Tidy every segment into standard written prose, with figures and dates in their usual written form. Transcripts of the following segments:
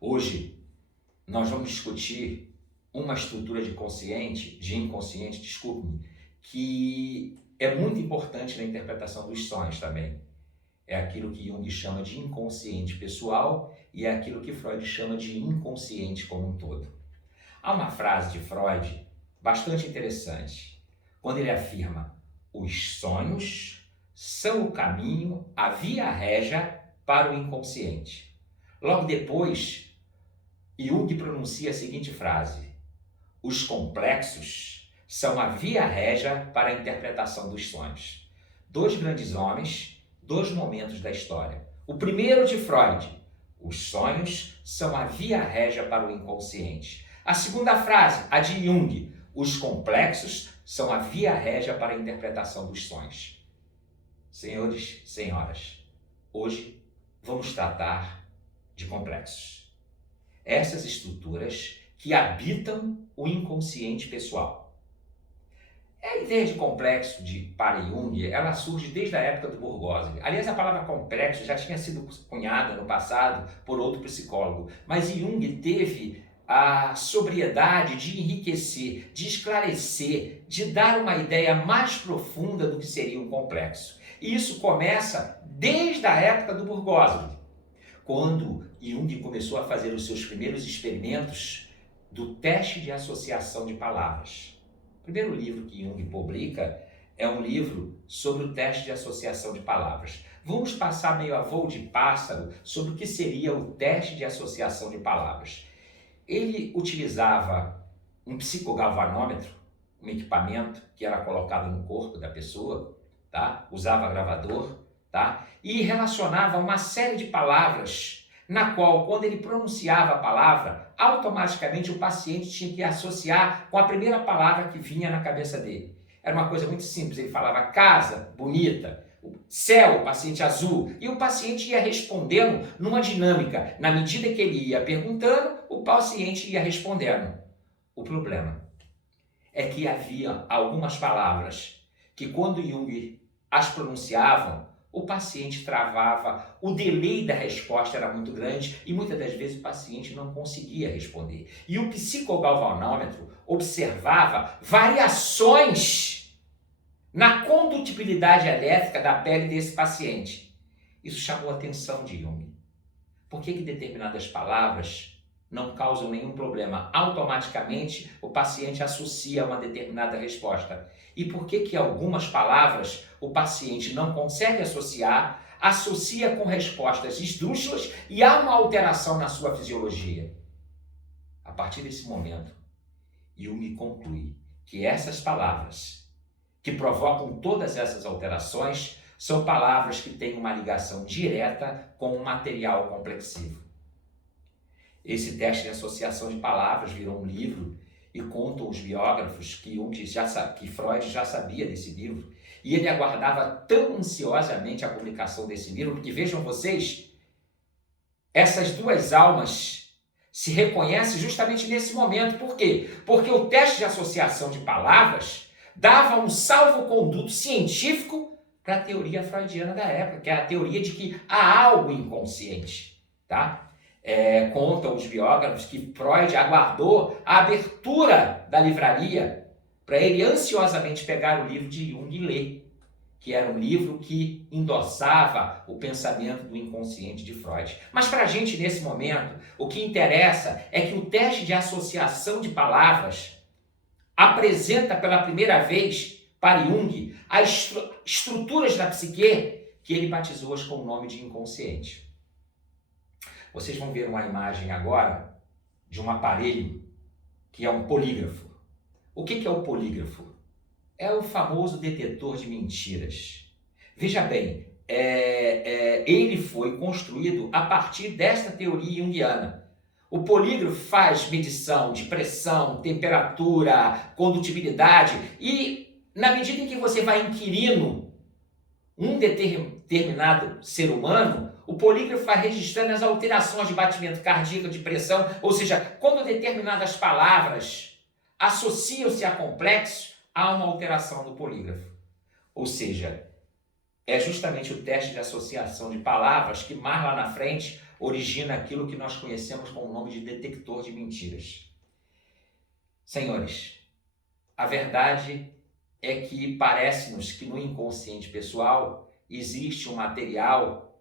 Hoje nós vamos discutir uma estrutura de inconsciente, desculpe-me, que é muito importante na interpretação dos sonhos também. É aquilo que Jung chama de inconsciente pessoal e é aquilo que Freud chama de inconsciente como um todo. Há uma frase de Freud bastante interessante, quando ele afirma: os sonhos são o caminho, a via régia para o inconsciente. Logo depois, Jung pronuncia a seguinte frase: os complexos são a via régia para a interpretação dos sonhos. Dois grandes homens, dois momentos da história. O primeiro de Freud: os sonhos são a via régia para o inconsciente. A segunda frase, a de Jung: os complexos são a via régia para a interpretação dos sonhos. Senhores, senhoras, hoje vamos tratar de complexos. Essas estruturas que habitam o inconsciente pessoal. A ideia de complexo para Jung, ela surge desde a época do Burgosoli. Aliás, a palavra complexo já tinha sido cunhada no passado por outro psicólogo, mas Jung teve a sobriedade de enriquecer, de esclarecer, de dar uma ideia mais profunda do que seria um complexo. E isso começa desde a época do Burgosoli, quando Jung começou a fazer os seus primeiros experimentos do teste de associação de palavras. O primeiro livro que Jung publica é um livro sobre o teste de associação de palavras. Vamos passar meio a voo de pássaro sobre o que seria o teste de associação de palavras. Ele utilizava um psicogalvanômetro, um equipamento que era colocado no corpo da pessoa, tá? Usava gravador, tá? E relacionava uma série de palavras, na qual, quando ele pronunciava a palavra, automaticamente o paciente tinha que associar com a primeira palavra que vinha na cabeça dele. Era uma coisa muito simples, ele falava casa, bonita, céu, paciente azul, e o paciente ia respondendo numa dinâmica. Na medida que ele ia perguntando, o paciente ia respondendo. O problema é que havia algumas palavras que, quando Jung as pronunciava, o paciente travava, o delay da resposta era muito grande e muitas das vezes o paciente não conseguia responder. E o psicogalvanômetro observava variações na condutibilidade elétrica da pele desse paciente. Isso chamou a atenção de Jung. Por que determinadas palavras não causam nenhum problema? Automaticamente o paciente associa uma determinada resposta. E por que algumas palavras o paciente não consegue associar, associa com respostas esdrúxulas e há uma alteração na sua fisiologia? A partir desse momento, Jung conclui que essas palavras que provocam todas essas alterações são palavras que têm uma ligação direta com o material complexivo. Esse teste de associação de palavras virou um livro e contam os biógrafos que Freud já sabia desse livro e ele aguardava tão ansiosamente a publicação desse livro, porque vejam vocês, essas duas almas se reconhecem justamente nesse momento. Por quê? Porque o teste de associação de palavras dava um salvo-conduto científico para a teoria freudiana da época, que é a teoria de que há algo inconsciente, tá? Contam os biógrafos que Freud aguardou a abertura da livraria para ele ansiosamente pegar o livro de Jung e ler, que era um livro que endossava o pensamento do inconsciente de Freud. Mas para a gente, nesse momento, o que interessa é que o teste de associação de palavras apresenta pela primeira vez para Jung as estruturas da psique que ele batizou com o nome de inconsciente. Vocês vão ver uma imagem agora de um aparelho que é um polígrafo. O que é o polígrafo? É o famoso detetor de mentiras. Veja bem, ele foi construído a partir desta teoria junguiana. O polígrafo faz medição de pressão, temperatura, condutibilidade e, na medida em que você vai inquirindo um determinado ser humano, o polígrafo vai registrando as alterações de batimento cardíaco, de pressão, ou seja, quando determinadas palavras associam-se a complexos, há uma alteração do polígrafo. Ou seja, é justamente o teste de associação de palavras que mais lá na frente origina aquilo que nós conhecemos com o nome de detector de mentiras. Senhores, a verdade é que parece-nos que no inconsciente pessoal existe um material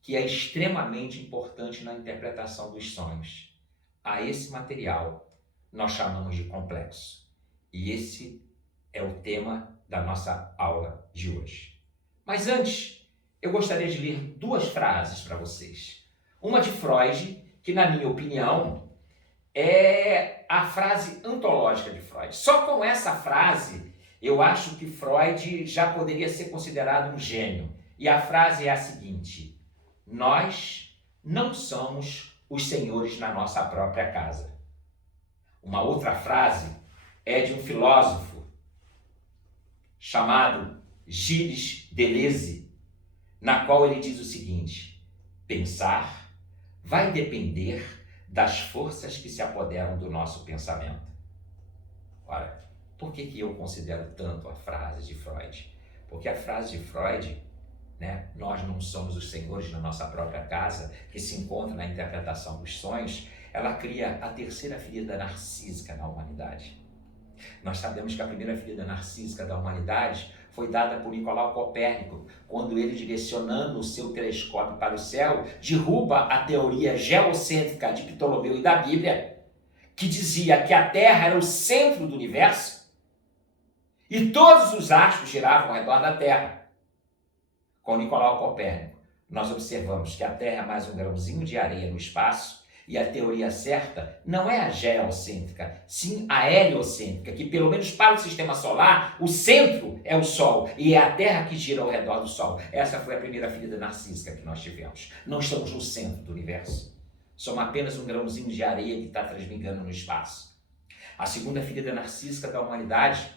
que é extremamente importante na interpretação dos sonhos. A esse material nós chamamos de complexo. E esse é o tema da nossa aula de hoje. Mas antes, eu gostaria de ler duas frases para vocês. Uma de Freud, que na minha opinião é a frase antológica de Freud. Só com essa frase, eu acho que Freud já poderia ser considerado um gênio. E a frase é a seguinte: nós não somos os senhores na nossa própria casa. Uma outra frase é de um filósofo chamado Gilles Deleuze, na qual ele diz o seguinte: pensar vai depender das forças que se apoderam do nosso pensamento. Ora, por que eu considero tanto a frase de Freud? Porque a frase de Freud, nós não somos os senhores na nossa própria casa, que se encontra na interpretação dos sonhos, ela cria a terceira ferida narcísica na humanidade. Nós sabemos que a primeira ferida narcísica da humanidade foi dada por Nicolau Copérnico, quando ele, direcionando o seu telescópio para o céu, derruba a teoria geocêntrica de Ptolomeu e da Bíblia, que dizia que a Terra era o centro do universo e todos os astros giravam ao redor da Terra. Com Nicolau Copérnico, nós observamos que a Terra é mais um grãozinho de areia no espaço. E a teoria certa não é a geocêntrica, sim a heliocêntrica, que pelo menos para o sistema solar, o centro é o Sol e é a Terra que gira ao redor do Sol. Essa foi a primeira ferida narcísica que nós tivemos. Não estamos no centro do universo. Somos apenas um grãozinho de areia que está transmigando no espaço. A segunda ferida narcísica da humanidade,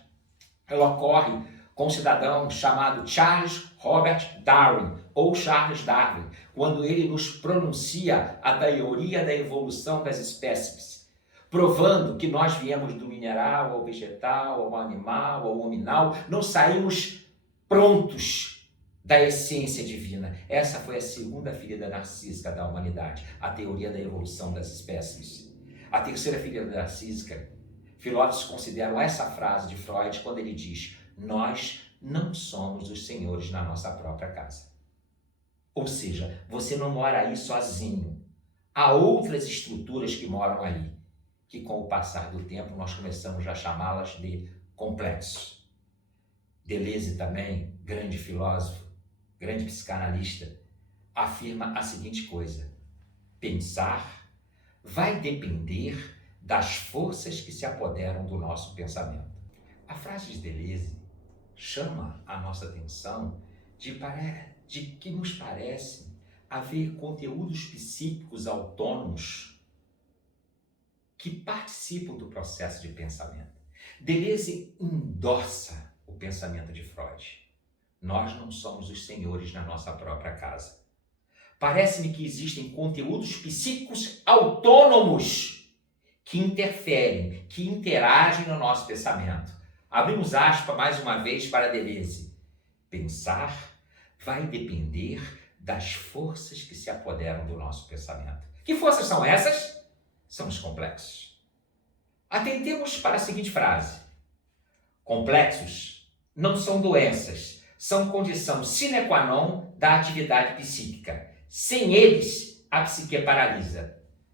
ela ocorre com um cidadão chamado Charles Robert Darwin, ou Charles Darwin, quando ele nos pronuncia a teoria da evolução das espécies, provando que nós viemos do mineral ao vegetal, ao animal, ao hominal, não saímos prontos da essência divina. Essa foi a segunda ferida narcísica da humanidade, a teoria da evolução das espécies. A terceira ferida narcísica, filósofos consideram essa frase de Freud quando ele diz: nós não somos os senhores na nossa própria casa. Ou seja, você não mora aí sozinho. Há outras estruturas que moram aí, que com o passar do tempo nós começamos a chamá-las de complexos. Deleuze também, grande filósofo, grande psicanalista, afirma a seguinte coisa: pensar vai depender das forças que se apoderam do nosso pensamento. A frase de Deleuze chama a nossa atenção de que nos parece haver conteúdos psíquicos autônomos que participam do processo de pensamento. Deleuze endossa o pensamento de Freud. Nós não somos os senhores na nossa própria casa. Parece-me que existem conteúdos psíquicos autônomos que interferem, que interagem no nosso pensamento. Abrimos aspas mais uma vez para Deleuze. Pensar vai depender das forças que se apoderam do nosso pensamento. Que forças são essas? São os complexos. Atentemos para a seguinte frase: complexos não são doenças, são condição sine qua non da atividade psíquica. Sem eles, a psique paralisa.